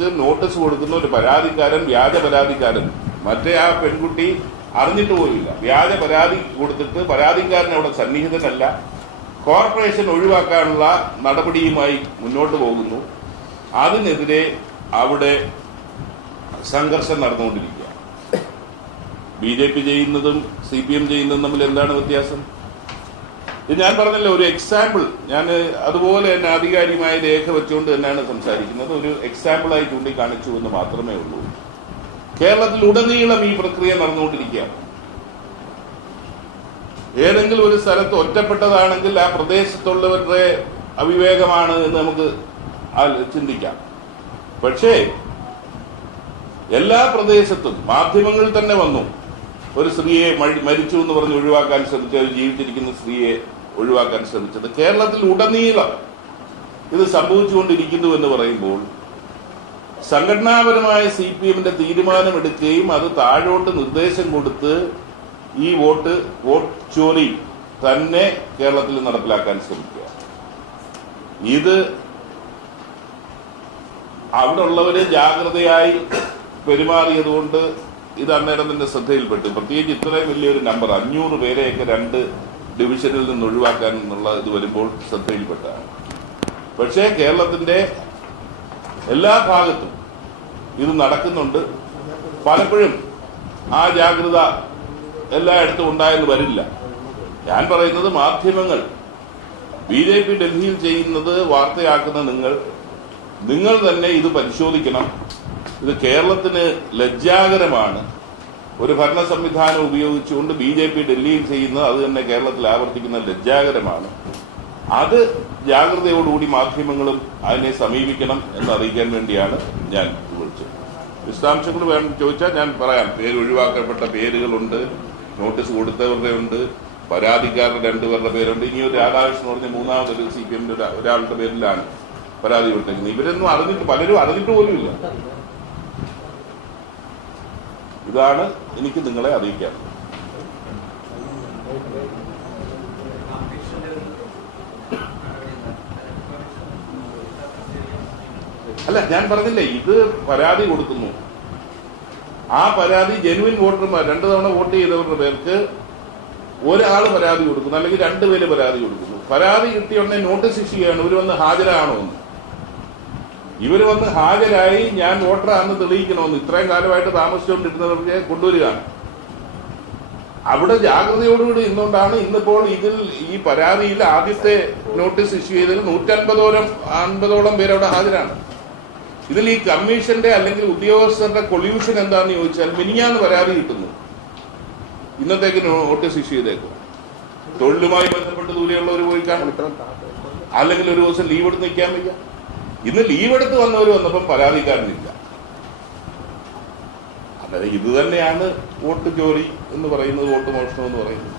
ജാഗ്രതക്ക് notice കൊടുക്കുന്ന ഒരു പരാതിക്കാരൻ വ്യാജ പരാതിക്കാരൻ. മറ്റേ ആ പെൺകുട്ടി അറിഞ്ഞിട്ട് പോലില്ല വ്യാജ പരാതി കൊടുത്തിട്ട് പരാതിക്കാരൻ അവിടെ സന്നിഹിതനല്ല. കോർപ്പറേഷൻ ഒഴിവാക്കാനുള്ള നടപടിയുമായി മുന്നോട്ട് പോകുന്നു. അതിനെതിരെ അവിടെ സംഘർഷം നടന്നുകൊണ്ടിരിക്കുക ബി ജെ പി ചെയ്യുന്നതും സി പി എം ചെയ്യുന്നതും തമ്മിൽ എന്താണ് വ്യത്യാസം? ഞാൻ പറഞ്ഞല്ലോ ഒരു എക്സാമ്പിൾ ഞാൻ അതുപോലെ തന്നെ ആധികാരികമായ രേഖ വെച്ചുകൊണ്ട് തന്നെയാണ് സംസാരിക്കുന്നത്. ഒരു എക്സാമ്പിളായി ചൂണ്ടിക്കാണിച്ചു എന്ന് മാത്രമേ ഉള്ളൂ. കേരളത്തിൽ ഉടനീളം ഈ പ്രക്രിയ നടന്നുകൊണ്ടിരിക്കുകയാണ്. ഏതെങ്കിലും ഒരു സ്ഥലത്ത് ഒറ്റപ്പെട്ടതാണെങ്കിൽ ആ പ്രദേശത്തുള്ളവരുടെ അവിവേകമാണ് എന്ന് നമുക്ക് ചിന്തിക്കാം. പക്ഷേ എല്ലാ പ്രദേശത്തും മാധ്യമങ്ങളിൽ തന്നെ വന്നു. ഒരു സ്ത്രീയെ മരിച്ചു എന്ന് പറഞ്ഞ് ഒഴിവാക്കാൻ ശ്രമിച്ച ജീവിച്ചിരിക്കുന്ന സ്ത്രീയെ ഒഴിവാക്കാൻ ശ്രമിച്ചത്. കേരളത്തിൽ ഉടനീളം ഇത് സംഭവിച്ചുകൊണ്ടിരിക്കുന്നു എന്ന് പറയുമ്പോൾ സംഘടനാപരമായ സി പി എമ്മിന്റെ തീരുമാനമെടുക്കുകയും അത് താഴോട്ട് നിർദ്ദേശം കൊടുത്ത് ഈ വോട്ട് വോട്ട് ചോരി തന്നെ കേരളത്തിൽ നടപ്പിലാക്കാൻ ശ്രമിക്കുക. ഇത് അവിടെ ഉള്ളവര് ജാഗ്രതയായി പെരുമാറിയതുകൊണ്ട് ഇത് അന്നേരം തന്നെ ശ്രദ്ധയിൽപ്പെട്ടു. പ്രത്യേകിച്ച് ഇത്രയും വലിയൊരു നമ്പർ അഞ്ഞൂറ് പേരെയൊക്കെ രണ്ട് ഡിവിഷനിൽ നിന്ന് ഒഴിവാക്കാൻ എന്നുള്ള ഇത് വരുമ്പോൾ ശ്രദ്ധയിൽപ്പെട്ടതാണ്. പക്ഷേ കേരളത്തിന്റെ എല്ലാ ഭാഗത്തും ഇത് നടക്കുന്നുണ്ട്. പലപ്പോഴും ആ ജാഗ്രത എല്ലായിടത്തും ഉണ്ടായെന്ന് വരില്ല. ഞാൻ പറയുന്നത് മാധ്യമങ്ങൾ ബി ജെ പി ഡൽഹിയിൽ ചെയ്യുന്നത് വാർത്തയാക്കുന്ന നിങ്ങൾ നിങ്ങൾ തന്നെ ഇത് പരിശോധിക്കണം. ഇത് കേരളത്തിന് ലജ്ജാകരമാണ്. ഒരു ഭരണ സംവിധാനം ഉപയോഗിച്ചുകൊണ്ട് ബി ജെ പി ഡൽഹിയിൽ ചെയ്യുന്നത് അത് തന്നെ കേരളത്തിൽ ആവർത്തിക്കുന്ന ലജ്ജാകരമാണ്. അത് ജാഗ്രതയോടുകൂടി മാധ്യമങ്ങളും അതിനെ സമീപിക്കണം എന്ന് അറിയിക്കാൻ വേണ്ടിയാണ് ഞാൻ വിളിച്ചത്. വിശദാംശങ്ങൾ വേണം ചോദിച്ചാൽ ഞാൻ പറയാം. പേര് ഒഴിവാക്കപ്പെട്ട പേരുകളുണ്ട് നോട്ടീസ് കൊടുത്തവരുടെ ഉണ്ട് പരാതിക്കാരുടെ രണ്ടുപേരുടെ പേരുണ്ട്. ഇനി ഒരു രാധാകൃഷ്ണൻ പറഞ്ഞ മൂന്നാമതൊരു സി പി എമ്മിന്റെ ഒരാളുടെ പേരിലാണ് പരാതി കൊടുത്തേക്കുന്നത് ഇവരൊന്നും അറിഞ്ഞിട്ട് പലരും അറിഞ്ഞിട്ട് പോലും ഇല്ല ഇതാണ് എനിക്ക് നിങ്ങളെ അറിയിക്കാം അല്ല ഞാൻ പറഞ്ഞില്ലേ ഇത് പരാതി കൊടുക്കുന്നു. ആ പരാതി ജെനുവിൻ വോട്ടർമാർ രണ്ടു തവണ വോട്ട് ചെയ്തവരുടെ പേർക്ക് ഒരാൾ പരാതി കൊടുക്കുന്നു അല്ലെങ്കിൽ രണ്ടുപേര് പരാതി കൊടുക്കുന്നു. പരാതി കിട്ടിയ ഉടനെ നോട്ടീസ് ഇഷ്യൂ ചെയ്യാണ് ഇവർ വന്ന് ഹാജരാണോ എന്ന് ഇവർ വന്ന് ഹാജരായി ഞാൻ വോട്ടറാണെന്ന് തെളിയിക്കണമെന്ന് ഇത്രയും കാലമായിട്ട് താമസിച്ചുകൊണ്ടിരുന്നവർക്ക് കൊണ്ടുവരികയാണ് അവിടെ ജാഗ്രതയോടുകൂടി ഇന്നുകൊണ്ടാണ് ഇന്നിപ്പോൾ ഇതിൽ ഈ പരാതിയിൽ ആദ്യത്തെ നോട്ടീസ് ഇഷ്യൂ ചെയ്തതിൽ നൂറ്റൻപതോളം അൻപതോളം പേര് അവിടെ ഹാജരാണ്. ഇതിൽ ഈ കമ്മീഷന്റെ അല്ലെങ്കിൽ ഉദ്യോഗസ്ഥരുടെ കൊള്യൂഷൻ എന്താണെന്ന് ചോദിച്ചാൽ മിനിഞ്ഞാന്ന് പരാതി കിട്ടുന്നു. ഇന്നത്തേക്ക് നോട്ടീസ് ഇഷ്യൂ ചെയ്തേക്കും. തൊഴിലുമായി ബന്ധപ്പെട്ട് ദൂരെയുള്ളവർ പോയി അല്ലെങ്കിൽ ഒരു ദിവസം ലീവ് എടുത്ത് നിൽക്കാൻ വയ്യ. ഇന്ന് ലീവ് എടുത്ത് വന്നവർ വന്നപ്പോൾ പരാതിക്കാരനില്ല. അല്ലാതെ ഇത് തന്നെയാണ് വോട്ട് ജോലി എന്ന് പറയുന്നത് വോട്ട് മോഷണം എന്ന് പറയുന്നത്.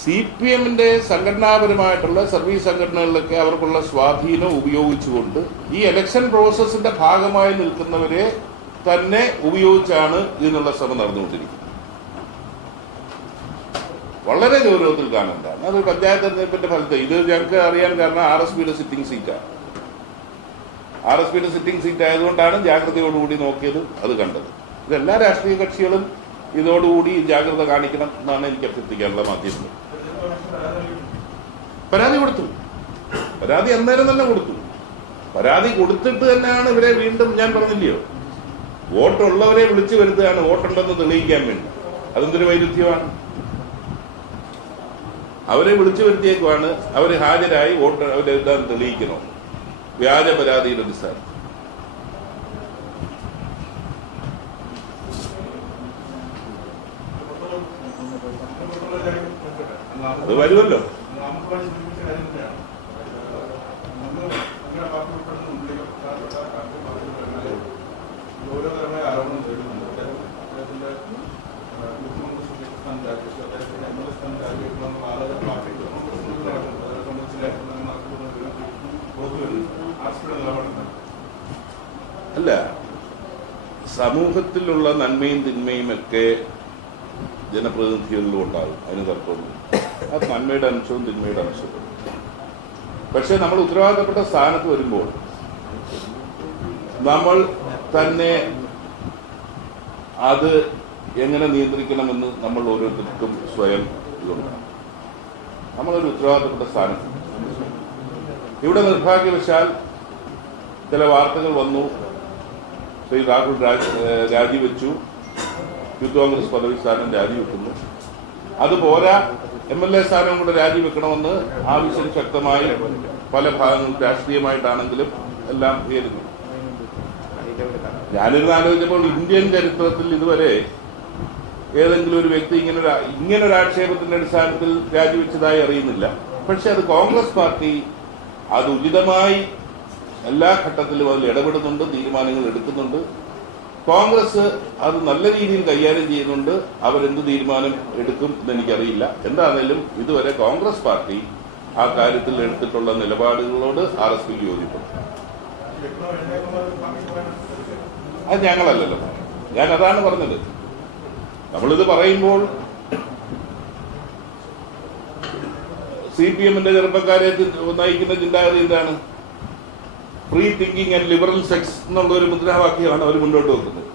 സി പി എമ്മിന്റെ സംഘടനാപരമായിട്ടുള്ള സർവീസ് സംഘടനകളിലൊക്കെ അവർക്കുള്ള സ്വാധീനം ഉപയോഗിച്ചുകൊണ്ട് ഈ ഇലക്ഷൻ പ്രോസസ്സിന്റെ ഭാഗമായി നിൽക്കുന്നവരെ തന്നെ ഉപയോഗിച്ചാണ് ഇതിനുള്ള ശ്രമം നടന്നുകൊണ്ടിരിക്കുന്നത്. വളരെ ഗൗരവത്തിൽ കാണേണ്ടതാണ് അത് പഞ്ചായത്ത് തെരഞ്ഞെടുപ്പിന്റെ ഫലത്തെ. ഇത് ഞങ്ങൾക്ക് അറിയാൻ കാരണം ആർ എസ് പിയുടെ സിറ്റിംഗ് സീറ്റാണ് ആർ എസ് പിയുടെ സിറ്റിംഗ് സീറ്റ് ആയതുകൊണ്ടാണ് ജാഗ്രതയോടുകൂടി നോക്കിയത് അത് കണ്ടത്. ഇത് എല്ലാ രാഷ്ട്രീയ കക്ഷികളും ഇതോടുകൂടി ജാഗ്രത കാണിക്കണം എന്നാണ് എനിക്ക് അഭ്യർത്ഥിക്കാനുള്ള മാധ്യമം പരാതി കൊടുത്തു. പരാതി അന്നേരം തന്നെ കൊടുത്തു. പരാതി കൊടുത്തിട്ട് തന്നെയാണ് ഇവരെ വീണ്ടും ഞാൻ പറഞ്ഞില്ലയോ? വോട്ടുള്ളവരെ വിളിച്ചു വരുത്തുകയാണ് വോട്ടുണ്ടെന്ന് തെളിയിക്കാൻ വേണ്ടി. അതെന്തൊരു വൈരുദ്ധ്യമാണ്? അവരെ വിളിച്ചു വരുത്തിയേക്കുവാണ് അവർ ഹാജരായി വോട്ട് അവരെ എഴുതാൻ തെളിയിക്കണോ വ്യാജ പരാതിയുടെ അടിസ്ഥാനം. അത് വരുമല്ലോ ഗൗരവകരമായ ആരോപണം നേരിടുന്നുണ്ട് അദ്ദേഹം അദ്ദേഹത്തിന്റെ മുഖ്യമന്ത്രി സ്ഥാനം രാജിവെച്ചു അദ്ദേഹത്തിന്റെ എം എൽ എ സ്ഥാനം രാജിവെക്കണമെന്ന് ആലോചന പാർട്ടി അതേ സംബന്ധിച്ച് ആർസിയുടെ നിലപാടുണ്ട് അല്ല സമൂഹത്തിലുള്ള നന്മയും തിന്മയും ഒക്കെ ജനപ്രതിനിധികളിലും ഉണ്ടാകും അതിന് തർക്കമൊന്നും അത് നന്മയുടെ അംശവും തിന്മയുടെ അംശവും. പക്ഷെ നമ്മൾ ഉത്തരവാദിത്തപ്പെട്ട സ്ഥാനത്ത് വരുമ്പോൾ നമ്മൾ തന്നെ അത് എങ്ങനെ നിയന്ത്രിക്കണമെന്ന് നമ്മൾ ഓരോരുത്തർക്കും സ്വയം ഇതുണ്ട് നമ്മളൊരു ഉത്തരവാദിത്തപ്പെട്ട സ്ഥാനത്ത്. ഇവിടെ നിർഭാഗ്യവശാൽ ചില വാർത്തകൾ വന്നു. ശ്രീ രാഹുൽ രാജിവെച്ചു. യൂത്ത് കോൺഗ്രസ് പദവി സ്ഥാനം രാജിവെക്കുന്നു. അതുപോരാ എം എൽ എ സ്ഥാനം കൂടെ രാജിവെക്കണമെന്ന് ആവശ്യം ശക്തമായി പല ഭാഗങ്ങളും രാഷ്ട്രീയമായിട്ടാണെങ്കിലും എല്ലാം ഉയരുന്നു. ഞാനിരുന്ന് ആലോചിച്ചപ്പോൾ ഇന്ത്യൻ ചരിത്രത്തിൽ ഇതുവരെ ഏതെങ്കിലും ഒരു വ്യക്തി ഇങ്ങനെ ഇങ്ങനെ ഒരു ആക്ഷേപത്തിന്റെ അടിസ്ഥാനത്തിൽ രാജിവെച്ചതായി അറിയുന്നില്ല. പക്ഷെ അത് കോൺഗ്രസ് പാർട്ടി അത് ഉചിതമായി എല്ലാ ഘട്ടത്തിലും അതിൽ ഇടപെടുന്നുണ്ട് തീരുമാനങ്ങൾ എടുക്കുന്നുണ്ട്. കോൺഗ്രസ് അത് നല്ല രീതിയിൽ കൈകാര്യം ചെയ്യുന്നുണ്ട്. അവരെന്ത് തീരുമാനം എടുക്കും എന്ന് എനിക്കറിയില്ല എന്താണേലും ഇതുവരെ കോൺഗ്രസ് പാർട്ടി ആ കാര്യത്തിൽ എടുത്തിട്ടുള്ള നിലപാടുകളോട് ആർ എസ് പി യോജിപ്പുണ്ട് അത് ഞങ്ങളല്ലല്ലോ. ഞാൻ അതാണ് പറഞ്ഞത്. നമ്മളിത് പറയുമ്പോൾ സി പി എമ്മിന്റെ ചെറുപ്പക്കാരെ നയിക്കുന്ന ചിന്താഗതി എന്താണ്? Free thinking and liberal sex എന്നുള്ള ഒരു മുദ്രാവാക്യമാണ് അവർ മുന്നോട്ട് വെക്കുന്നത്.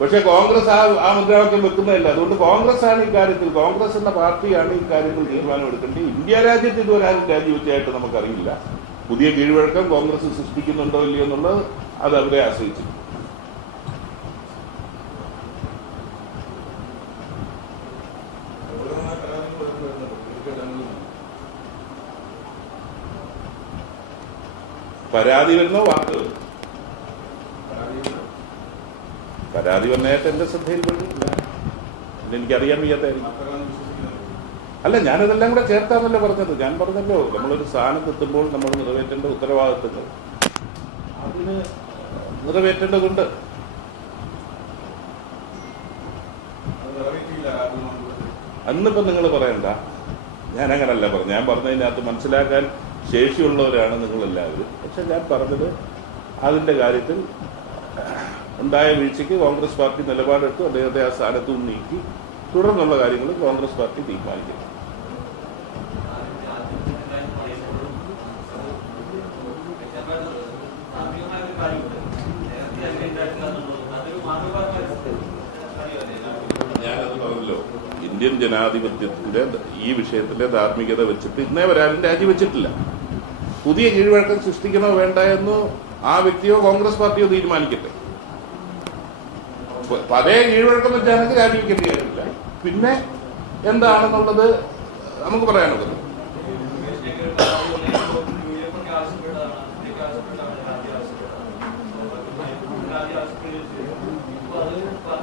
പക്ഷേ കോൺഗ്രസ് ആ ആ മുദ്രാവാക്യം വെക്കുന്നതല്ല. അതുകൊണ്ട് കോൺഗ്രസ് ആണ് ഇക്കാര്യത്തിൽ കോൺഗ്രസ് എന്ന പാർട്ടിയാണ് ഇക്കാര്യത്തിൽ തീരുമാനമെടുക്കേണ്ടത് ഇന്ത്യ രാജ്യത്ത് ഇതുവരെ ആരും രാജിവെച്ചതായിട്ട് നമുക്കറിയില്ല. പുതിയ കീഴ്വഴക്കം കോൺഗ്രസ് സൃഷ്ടിക്കുന്നുണ്ടോ ഇല്ലയോ എന്നുള്ളത് അത് അവരെ ആശ്രയിച്ചിരിക്കും പരാതി വരുന്നോ വാക്ക്. പരാതി വന്നതായിട്ട് എന്റെ ശ്രദ്ധയിൽപ്പെട്ടിട്ടില്ല പിന്നെ എനിക്കറിയാൻ വയ്യാത്തായിരിക്കും അല്ല ഞാനിതെല്ലാം കൂടെ ചേർത്താന്നല്ലോ പറഞ്ഞത്. ഞാൻ പറഞ്ഞല്ലോ നമ്മളൊരു സ്ഥാനത്ത് എത്തുമ്പോൾ നമ്മൾ നിറവേറ്റേണ്ട ഉത്തരവാദിത്തങ്ങൾ അതിന് നിറവേറ്റേണ്ടതുണ്ട്. അന്നിപ്പം നിങ്ങൾ പറയണ്ട. ഞാൻ അങ്ങനല്ല പറഞ്ഞു ഞാൻ പറഞ്ഞതിനകത്ത് മനസ്സിലാക്കാൻ ശേഷിയുള്ളവരാണ് നിങ്ങളെല്ലാവരും. പക്ഷെ ഞാൻ പറഞ്ഞത് അതിന്റെ കാര്യത്തിൽ ഉണ്ടായ വീഴ്ചയ്ക്ക് കോൺഗ്രസ് പാർട്ടി നിലപാടെടുത്തു. അദ്ദേഹത്തെ ആ സ്ഥാനത്തു നിന്ന് നീക്കി. തുടർന്നുള്ള കാര്യങ്ങൾ കോൺഗ്രസ് പാർട്ടി തീരുമാനിക്കും. ഇന്ത്യൻ ജനാധിപത്യത്തിന്റെ ഈ വിഷയത്തിലെ ധാർമ്മികത വെച്ചിട്ട് ഇന്നേ വരാനും രാജിവെച്ചിട്ടില്ല. പുതിയ കീഴ്വഴക്കം സൃഷ്ടിക്കണോ വേണ്ട എന്ന് ആ വ്യക്തിയോ കോൺഗ്രസ് പാർട്ടിയോ തീരുമാനിക്കട്ടെ. പഴയ കീഴ്വഴക്കം വെച്ചാണെങ്കിൽ രാജിവെക്കേണ്ടി കാര്യമില്ല. പിന്നെ എന്താണെന്നുള്ളത് നമുക്ക് പറയാനുള്ളത്.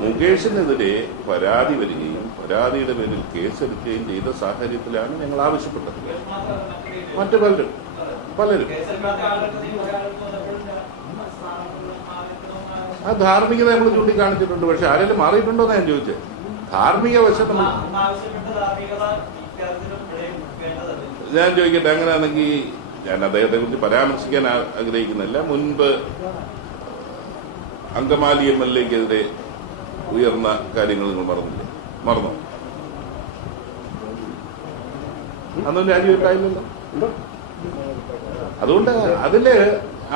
മുകേഷിനെതിരെ പരാതി വരികയും പരാതിയുടെ പേരിൽ കേസെടുക്കുകയും ചെയ്ത സാഹചര്യത്തിലാണ് ഞങ്ങൾ ആവശ്യപ്പെട്ടത്. മറ്റു പലരും. പലരും. ആ ധാർമ്മികത നമ്മൾ ചൂണ്ടിക്കാണിച്ചിട്ടുണ്ട്. പക്ഷെ ആരെങ്കിലും മാറിയിട്ടുണ്ടോ എന്ന് ഞാൻ ചോദിച്ചത് ധാർമ്മിക വശം നമ്മൾ ഞാൻ ചോദിക്കട്ടെ അങ്ങനെയാണെങ്കിൽ ഞാൻ അദ്ദേഹത്തെ കുറിച്ച് പരാമർശിക്കാൻ ആഗ്രഹിക്കുന്നില്ല. മുൻപ് അങ്കമാലി എം എൽ എക്കെതിരെ ഉയർന്ന കാര്യങ്ങൾ നിങ്ങൾ മറന്നില്ലേ? മറന്നോ? അന്നൊന്നും രാജിവെക്കായില്ലല്ലോ അതുകൊണ്ട് അതിൽ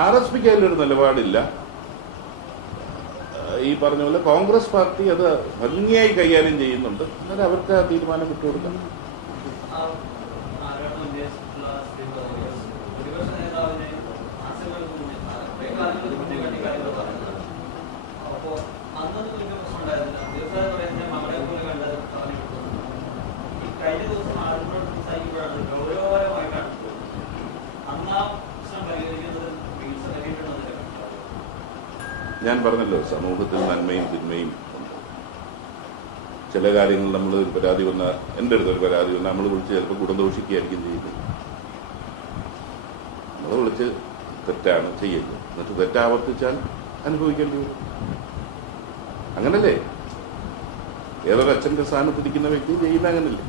ആർ എസ് പിക്ക് അതിലൊരു നിലപാടില്ല. ഈ പറഞ്ഞ പോലെ കോൺഗ്രസ് പാർട്ടി അത് ഭംഗിയായി കൈകാര്യം ചെയ്യുന്നുണ്ട്. എന്നാലും അവർക്ക് ആ തീരുമാനം വിട്ടുകൊടുക്കാം അപ്പോ അന്നൊന്നും വലിയ പ്രശ്നം ഉണ്ടായിരുന്നില്ല ദിവസം പറയുന്നത് മകളെ പോലെ കണ്ടത് പറഞ്ഞു ഈ കഴിഞ്ഞ ദിവസം ആളുകളോട് സംസാരിക്കുമ്പോഴാണ് ഗൗരവപരമായിട്ടാണ് അന്ന് ആ പ്രശ്നം പരിഹരിക്കുന്നത് ചികിത്സ നൽകിയിട്ടുണ്ടെന്നില്ല ഞാൻ പറഞ്ഞല്ലോ സമൂഹത്തിൽ നന്മയും തിന്മയും. ചില കാര്യങ്ങൾ നമ്മൾ പരാതി വന്ന എന്റെ അടുത്ത് ഒരു പരാതി വന്ന നമ്മൾ വിളിച്ച് ചിലപ്പോൾ ഗുണദോഷിക്കുകയായിരിക്കും ചെയ്യുന്നത്. നമ്മൾ വിളിച്ച് തെറ്റാണ് ചെയ്യുന്നത്. എന്നിട്ട് തെറ്റാവർത്തിച്ചാൽ അനുഭവിക്കേണ്ടി വരും. അങ്ങനല്ലേ? ഏതൊരു അച്ഛന്റെ സ്ഥാനത്തിരിക്കുന്ന വ്യക്തി ചെയ്യുന്ന അങ്ങനല്ലേ?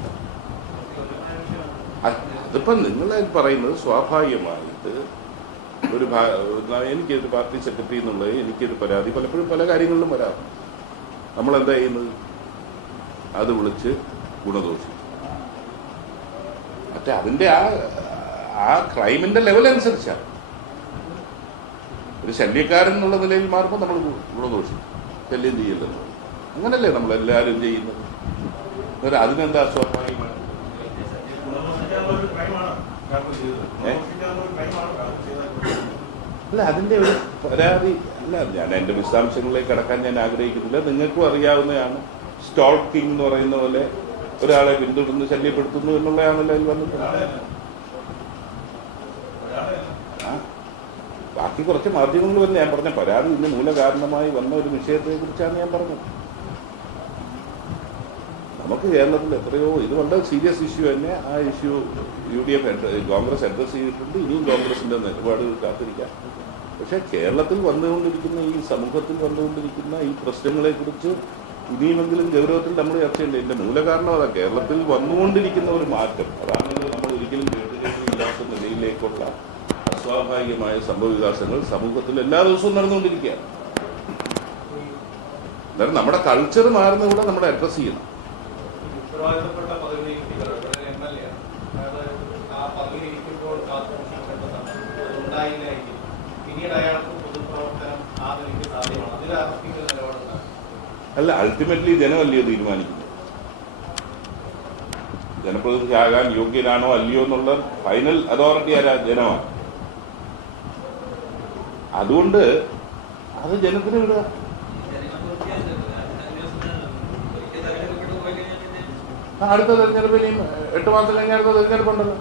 അതിപ്പം നിങ്ങളെ പറയുന്നത് സ്വാഭാവികമായിട്ട് ഒരു എനിക്കൊരു പാർട്ടി സെക്രട്ടറി എന്നുള്ളത് എനിക്കൊരു പരാതി. പലപ്പോഴും പല കാര്യങ്ങളിലും വരാം. നമ്മൾ എന്താ ചെയ്യുന്നത്? അത് വിളിച്ച് ഗുണദോഷിക്കും. മറ്റേ അതിന്റെ ആ ആ ക്രൈമിന്റെ ലെവൽ അനുസരിച്ചാണ്. ഒരു ശല്യക്കാരൻ എന്നുള്ള നിലയിൽ മാറുമ്പോൾ നമ്മൾ ഗുണദോഷിക്കും. ശല്യം ചെയ്യില്ലല്ലോ അങ്ങനല്ലേ നമ്മൾ എല്ലാവരും ചെയ്യുന്നത് അതിനെന്താ സ്വാഭാവികമാണ് അല്ല അതിന്റെ ഒരു പരാതി അല്ല ഞാൻ എന്റെ വിശദാംശങ്ങളിലേക്ക് കടക്കാൻ ഞാൻ ആഗ്രഹിക്കുന്നില്ല. നിങ്ങൾക്കും അറിയാവുന്നതാണ്. സ്റ്റോൾക്കിംഗ് എന്ന് പറയുന്ന പോലെ ഒരാളെ പിന്തുടർന്ന് ശല്യപ്പെടുത്തുന്നു എന്നുള്ളതാണല്ലോ അതിൽ വന്നത്. ബാക്കി കുറച്ച് മാധ്യമങ്ങൾ വന്ന് ഞാൻ പറഞ്ഞ പരാതി ഇന്ന് മൂലകാരണമായി വന്ന ഒരു വിഷയത്തെ കുറിച്ചാണ് ഞാൻ പറഞ്ഞത്. നമുക്ക് കേരളത്തിൽ എത്രയോ ഇത് വളരെ സീരിയസ് ഇഷ്യൂ തന്നെ. ആ issue U D F Congress address ചെയ്തിട്ടുണ്ട്. ഇനിയും കോൺഗ്രസിന്റെ നിലപാട് കാത്തിരിക്കാം. പക്ഷെ കേരളത്തിൽ വന്നുകൊണ്ടിരിക്കുന്ന ഈ സമൂഹത്തിൽ വന്നുകൊണ്ടിരിക്കുന്ന ഈ പ്രശ്നങ്ങളെ കുറിച്ച് ഇനിയുമെങ്കിലും ഗൗരവത്തിൽ നമ്മൾ ചർച്ച ചെയ്യേണ്ടത് ഇതിന്റെ മൂലകാരണം അതാ. കേരളത്തിൽ വന്നുകൊണ്ടിരിക്കുന്ന ഒരു മാറ്റം. അതാണ് നമ്മൾ ഒരിക്കലും കേട്ടില്ലാത്ത നിലയിലേക്കുള്ള അസ്വാഭാവികമായ സംഭവവികാസങ്ങൾ സമൂഹത്തിൽ എല്ലാ ദിവസവും നടന്നുകൊണ്ടിരിക്കുകയാണ്. നമ്മുടെ കൾച്ചർ മാറുന്നവിടെ നമ്മുടെ അഡ്രസ് ചെയ്യണം. ഉത്തരവാദിത്തപ്പെട്ട പദവി എം എൽ എ ആണ്. ആ പദവി ഇരിക്കുമ്പോൾ കാത്തുസൂക്ഷിക്കേണ്ട ഉണ്ടായില്ലായിരിക്കും പിന്നീട് അയാൾക്ക് പൊതുപ്രവർത്തനം ആ സാധ്യമാണ്. അതിൽ നിലപാടുണ്ടാകും അല്ല അൾട്ടിമേറ്റ്ലി ജനമല്ലയോ തീരുമാനിക്കുന്നത്? ജനപ്രതിനിധി ആകാൻ യോഗ്യനാണോ അല്ലയോ എന്നുള്ള ഫൈനൽ അതോറിറ്റി ആരാ? ജനമാണ്. അതുകൊണ്ട് അത് ജനത്തിന് വിടുക ആ, അടുത്ത തെരഞ്ഞെടുപ്പ് ഇനിയും എട്ട് മാസം കഴിഞ്ഞ അടുത്ത തെരഞ്ഞെടുപ്പുണ്ടല്ലോ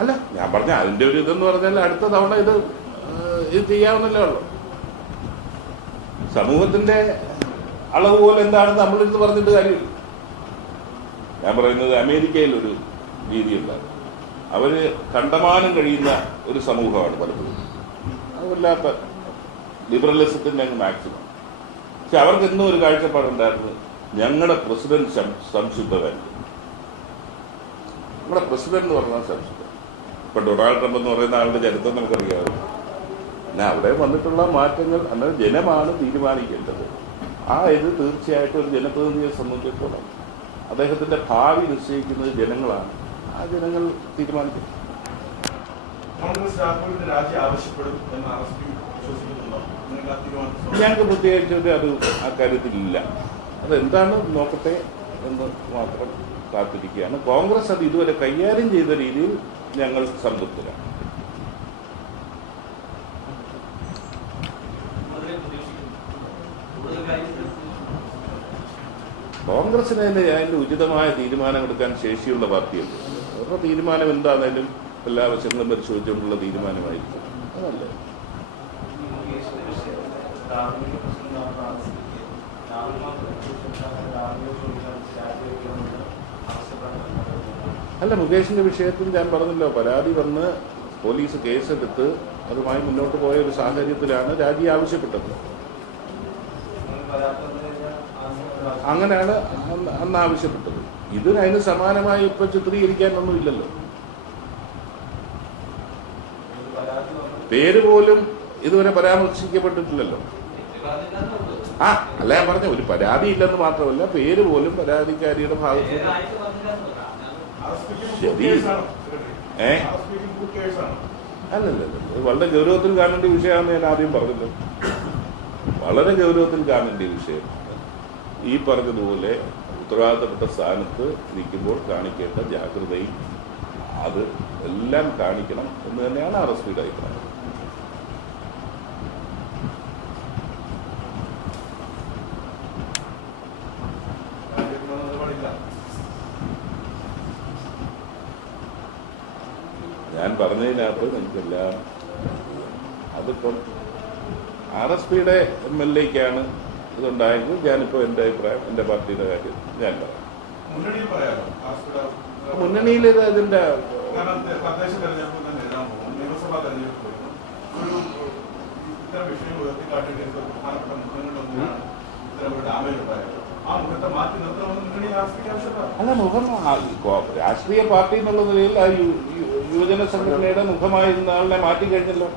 അല്ല ഞാൻ പറഞ്ഞ അതിന്റെ ഒരു ഇതെന്ന് പറഞ്ഞാൽ അടുത്ത തവണ ഇത് ഇത് ചെയ്യാവുന്നല്ലേ ഉള്ളൂ. സമൂഹത്തിന്റെ അളവ് പോലെ എന്താണ് നമ്മളിരുന്ന് പറഞ്ഞിട്ട് കാര്യമില്ല. ഞാൻ പറയുന്നത് അമേരിക്കയിൽ ഒരു രീതിയുണ്ട് അവർ കണ്ടമാനം കഴിയുന്ന ഒരു സമൂഹമാണ് പലപ്പോഴും. അതല്ലാത്ത ലിബറലിസത്തിന്റെ അങ്ങ് മാക്സിമം. പക്ഷെ അവർക്ക് എന്നും ഒരു കാഴ്ചപ്പാടുണ്ടായിരുന്നു ഞങ്ങളുടെ പ്രസിഡന്റ് സംശുദ്ധവൻ. നമ്മുടെ പ്രസിഡന്റ് എന്ന് പറഞ്ഞാൽ സംശുദ്ധം ഇപ്പൊ ഡൊണാൾഡ് ട്രംപ് എന്ന് പറയുന്ന ആളുടെ ചരിത്രം നമുക്കറിയാവും പിന്നെ അവിടെ വന്നിട്ടുള്ള മാറ്റങ്ങൾ അന്നേരം ജനമാണ് തീരുമാനിക്കേണ്ടത്. ആ ഇത് തീർച്ചയായിട്ടും ഒരു ജനപ്രതിനിധിയെ സംബന്ധിച്ചിടത്തോളം അദ്ദേഹത്തിന്റെ ഭാവി നിശ്ചയിക്കുന്നത് ജനങ്ങളാണ്. ആ ജനങ്ങൾ തീരുമാനിക്കും. കോൺഗ്രസ് രാഹുലിന്റെ രാജി ആവശ്യപ്പെടും എന്ന് തീരുമാനം ഞങ്ങൾക്ക് പ്രത്യേകിച്ച് ഒരു ആ കാര്യത്തിലില്ല. അതെന്താണ് നോക്കട്ടെ എന്ന് മാത്രം കാത്തിരിക്കുകയാണ്. കോൺഗ്രസ് അത് ഇതുവരെ കൈകാര്യം ചെയ്ത രീതിയിൽ ഞങ്ങൾ സംതൃപ്തരാണ്. കോൺഗ്രസിന് തന്നെ അതിന്റെ ഉചിതമായ തീരുമാനം എടുക്കാൻ ശേഷിയുള്ള പാർട്ടിയല്ല? അവരുടെ തീരുമാനം എന്താണെങ്കിലും എല്ലാ വശങ്ങളും പരിശോധിച്ചുകൊണ്ടുള്ള തീരുമാനമായിരിക്കും. അതല്ലേ? അല്ല മുകേഷിന്റെ വിഷയത്തിൽ ഞാൻ പറഞ്ഞല്ലോ പരാതി വന്ന് പോലീസ് കേസെടുത്ത് അതുമായി മുന്നോട്ട് പോയ ഒരു സാഹചര്യത്തിലാണ് രാജി ആവശ്യപ്പെട്ടത്. അങ്ങനെയാണ് അന്ന് ആവശ്യപ്പെട്ടത്. ഇതിന് അതിന് സമാനമായി ഇപ്പൊ ചിത്രീകരിക്കാനൊന്നുമില്ലല്ലോ പേര് പോലും ഇതുവരെ പരാമർശിക്കപ്പെട്ടിട്ടില്ലല്ലോ. ആ അല്ല ഞാൻ പറഞ്ഞ ഒരു പരാതി ഇല്ലെന്ന് മാത്രമല്ല പേര് പോലും പരാതിക്കാരിയുടെ ഭാഗത്ത് ശരി. ഏ? അല്ലല്ല വളരെ ഗൗരവത്തിൽ കാണേണ്ട വിഷയമാണെന്ന് ഞാൻ ആദ്യം പറഞ്ഞല്ലോ. വളരെ ഗൗരവത്തിൽ കാണേണ്ട വിഷയം. ഈ പറഞ്ഞതുപോലെ ഉത്തരവാദിത്തപ്പെട്ട സ്ഥാനത്ത് നിൽക്കുമ്പോൾ കാണിക്കേണ്ട ജാഗ്രതയും അത് എല്ലാം കാണിക്കണം എന്ന് തന്നെയാണ് ആർ എസ് പിയുടെ അഭിപ്രായം. ഞാൻ നിൽക്കില്ല. അതിപ്പം ആർ എസ് പിയുടെ എം എൽ എക്കാണ് ഇതുണ്ടായെങ്കിൽ ഞാനിപ്പോൾ എന്റെ അഭിപ്രായം എന്റെ പാർട്ടിയുടെ കാര്യം ഞാൻ പറയാം. മുന്നണിയിൽ ഇത് അതിന്റെ അല്ല മുഖം രാഷ്ട്രീയ പാർട്ടി എന്നുള്ള നിലയിൽ യുവജന സംഘടനയുടെ മുഖമായിരുന്ന ആളിനെ മാറ്റി കഴിഞ്ഞല്ലോ.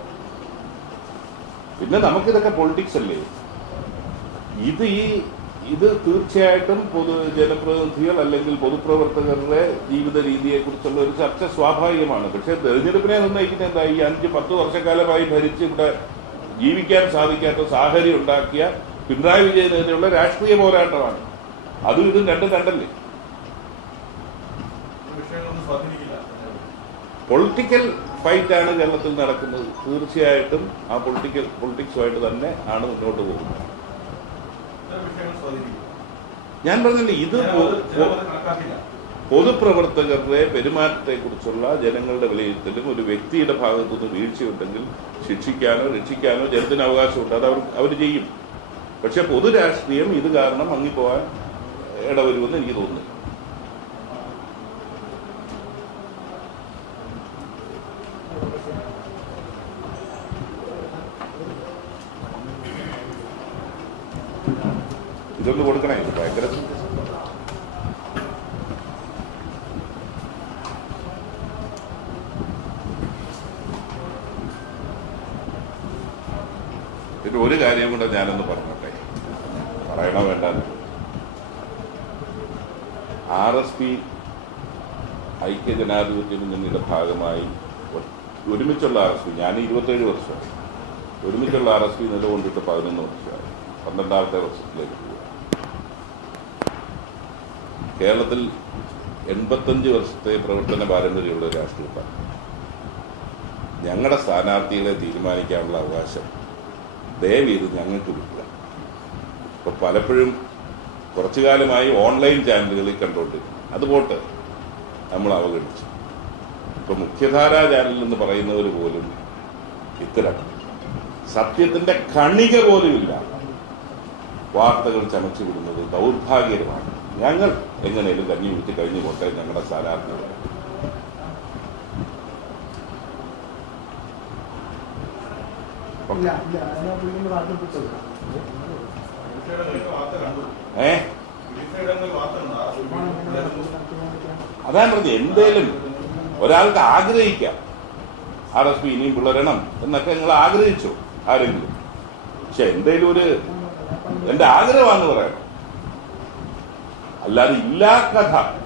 പിന്നെ നമുക്കിതൊക്കെ പൊളിറ്റിക്സ് അല്ലേ? ഇത് ഈ ഇത് തീർച്ചയായിട്ടും പൊതു ജനപ്രതിനിധികൾ അല്ലെങ്കിൽ പൊതുപ്രവർത്തകരുടെ ജീവിത രീതിയെ കുറിച്ചുള്ള ഒരു ചർച്ച സ്വാഭാവികമാണ്. പക്ഷെ തെരഞ്ഞെടുപ്പിനെ നിർണയിക്കുന്ന എന്താ? ഈ അഞ്ച് പത്ത് വർഷക്കാലമായി ഭരിച്ച് ഇവിടെ ജീവിക്കാൻ സാധിക്കാത്ത സാഹചര്യം ഉണ്ടാക്കിയ പിണറായി വിജയനെതിരെയുള്ള രാഷ്ട്രീയ പോരാട്ടമാണ്. അതും ഇതും രണ്ടും രണ്ടല്ലേ? പൊളിറ്റിക്കൽ ഫൈറ്റാണ് കേരളത്തിൽ നടക്കുന്നത്. തീർച്ചയായിട്ടും ആ പൊളിറ്റിക്കൽ പൊളിറ്റിക്സുമായിട്ട് തന്നെ ആണ് മുന്നോട്ട് പോകുന്നത്. ഞാൻ പറഞ്ഞില്ലേ ഇത് പൊതുപ്രവർത്തകരുടെ പെരുമാറ്റത്തെക്കുറിച്ചുള്ള ജനങ്ങളുടെ വിലയിരുത്തലും ഒരു വ്യക്തിയുടെ ഭാഗത്തുനിന്ന് വീഴ്ചയുണ്ടെങ്കിൽ ശിക്ഷിക്കാനോ രക്ഷിക്കാനോ ജനത്തിന് അവകാശമുണ്ട്. അത് അവർ അവർ ചെയ്യും. പക്ഷെ പൊതുരാഷ്ട്രീയം ഇത് കാരണം മങ്ങിപ്പോവാൻ ഇടവരുമെന്ന് എനിക്ക് തോന്നുന്നു ഇതൊന്ന് കൊടുക്കണേ ഇത് ഭയങ്കര പിന്നെ ഒരു കാര്യം കൂടെ ഞാനൊന്ന് പറഞ്ഞോട്ടെ പറയണോ വേണ്ട ആർ എസ് പി ഐക്യജനാധിപത്യ മുന്നണിയുടെ ഭാഗമായി ഒരുമിച്ചുള്ള ആർ എസ് പി ഞാൻ ഇരുപത്തേഴ് വർഷം. ഒരുമിച്ചുള്ള ആർ എസ് പി നിലകൊണ്ടിട്ട് പതിനൊന്ന് വർഷമായി. പന്ത്രണ്ടാമത്തെ വർഷത്തിലേക്ക് പോവുക. കേരളത്തിൽ എൺപത്തഞ്ച് വർഷത്തെ പ്രവർത്തന പാരമ്പര്യമുള്ള രാഷ്ട്രീയ പാർട്ടി. ഞങ്ങളുടെ സ്ഥാനാർത്ഥികളെ തീരുമാനിക്കാനുള്ള അവകാശം ദയവ് ചെയ്ത് ഞങ്ങൾക്ക് വിട്ടുക ഇപ്പൊ പലപ്പോഴും കുറച്ചു കാലമായി ഓൺലൈൻ ചാനലുകളിൽ കണ്ടുകൊണ്ടിരിക്കുന്നു അതുപോട്ട് നമ്മൾ അവഗണിച്ചു. ഇപ്പൊ മുഖ്യധാരാ ചാനൽ എന്ന് പറയുന്നവർ പോലും ഇത്തരം സത്യത്തിന്റെ കണിക പോലുമില്ല. വാർത്തകൾ ചമച്ചു വിടുന്നത് ദൗർഭാഗ്യകരമാണ്. ഞങ്ങൾ എങ്ങനെയും കഞ്ഞി വിളിച്ച് കഴിഞ്ഞു പോട്ടെ ഞങ്ങളുടെ സ്ഥാനാർത്ഥികൾ ഏ വിഷയങ്ങളിൽ വാർത്ത ഉണ്ട് ആ വിഷയം അതാണ് പറഞ്ഞത് എന്തേലും ഒരാൾക്ക് ആഗ്രഹിക്കാം. ആർ എസ് പി ഇനിയും പിളരണം എന്നൊക്കെ നിങ്ങൾ ആഗ്രഹിച്ചു ആരെങ്കിലും? പക്ഷെ എന്തേലും ഒരു എന്റെ ആഗ്രഹമാണെന്ന് പറയാം. അല്ലാതെ ഇല്ലാ കഥ.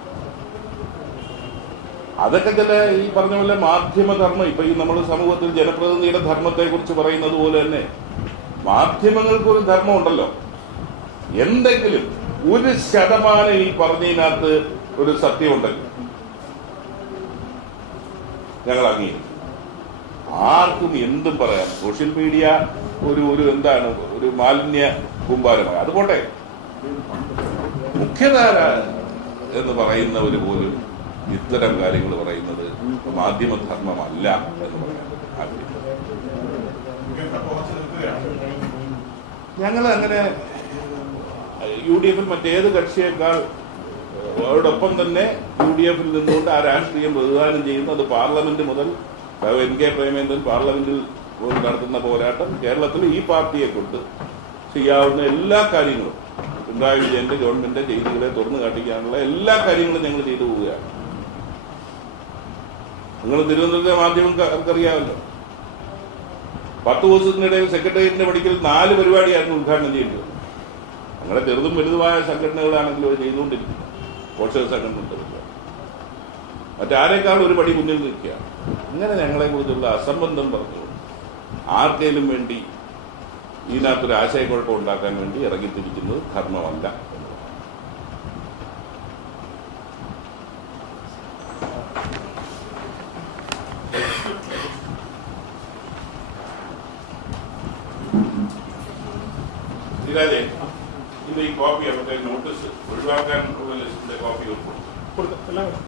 അതൊക്കെ ചില ഈ പറഞ്ഞ പോലെ മാധ്യമധർമ്മം ഇപ്പൊ ഈ നമ്മുടെ സമൂഹത്തിൽ ജനപ്രതിനിധിയുടെ ധർമ്മത്തെ കുറിച്ച് പറയുന്നത് പോലെ തന്നെ മാധ്യമങ്ങൾക്ക് ഒരു ധർമ്മം ഉണ്ടല്ലോ. എന്തെങ്കിലും ഒരു ശതമാനം ഈ പറഞ്ഞതിനകത്ത് ഒരു സത്യമുണ്ടെങ്കിൽ ഞങ്ങൾ അംഗീകരിക്കും ആർക്കും എന്തും പറയാം. സോഷ്യൽ മീഡിയ ഒരു ഒരു എന്താണ് ഒരു മാലിന്യ കുമ്പാരമായി. അതുപോട്ടെ മുഖ്യധാര എന്ന് പറയുന്നവര് പോലും ഇത്തരം കാര്യങ്ങൾ പറയുന്നത് മാധ്യമധർമ്മമല്ല എന്ന് പറയാം ഞങ്ങൾ അങ്ങനെ യു ഡി എഫിൽ മറ്റേത് കക്ഷിയേക്കാൾ അതോടൊപ്പം തന്നെ യു ഡി എഫിൽ നിന്നുകൊണ്ട് ആ രാഷ്ട്രീയം പ്രതിദാനം ചെയ്യുന്നു അത് പാർലമെന്റ് മുതൽ എൻ കെ പ്രേമേന്ദ്രൻ പാർലമെന്റിൽ നടത്തുന്ന പോരാട്ടം കേരളത്തിൽ ഈ പാർട്ടിയെ കൊണ്ട് ചെയ്യാവുന്ന എല്ലാ കാര്യങ്ങളും പിണറായി വിജയന്റെ ഗവൺമെന്റ് ചെയ്തികളെ തുറന്നു കാട്ടിക്കാനുള്ള എല്ലാ കാര്യങ്ങളും ഞങ്ങൾ ചെയ്തു പോവുകയാണ്. നിങ്ങൾ തിരുവനന്തപുരത്തെ മാധ്യമങ്ങൾക്കറിയാമല്ലോ പത്ത് ദിവസത്തിനിടയിൽ സെക്രട്ടേറിയറ്റിന്റെ പടിക്കൽ നാല് പരിപാടിയായിരുന്നു ഉദ്ഘാടനം ചെയ്യേണ്ടത് അങ്ങനെ ചെറുതും വലുതുമായ സംഘടനകളാണെങ്കിലും അത് ചെയ്തുകൊണ്ടിരിക്കുന്നത് ആയിട്ട് മറ്റാരേക്കാൾ ഒരു പടി മുന്നിൽ നിൽക്കുക. അങ്ങനെ ഞങ്ങളെ കുറിച്ചുള്ള അസംബന്ധം പറഞ്ഞു. ആർക്കേലും വേണ്ടി ഇതിനകത്തൊരു ആശയക്കുഴപ്പം ഉണ്ടാക്കാൻ വേണ്ടി ഇറങ്ങിത്തിരിക്കുന്നത് ധർമ്മമല്ല. ഇതാതെ ഇത് ഈ കോപ്പി അവരുടെ നോട്ടീസ് ഒഴിവാക്കാൻ ഉള്ള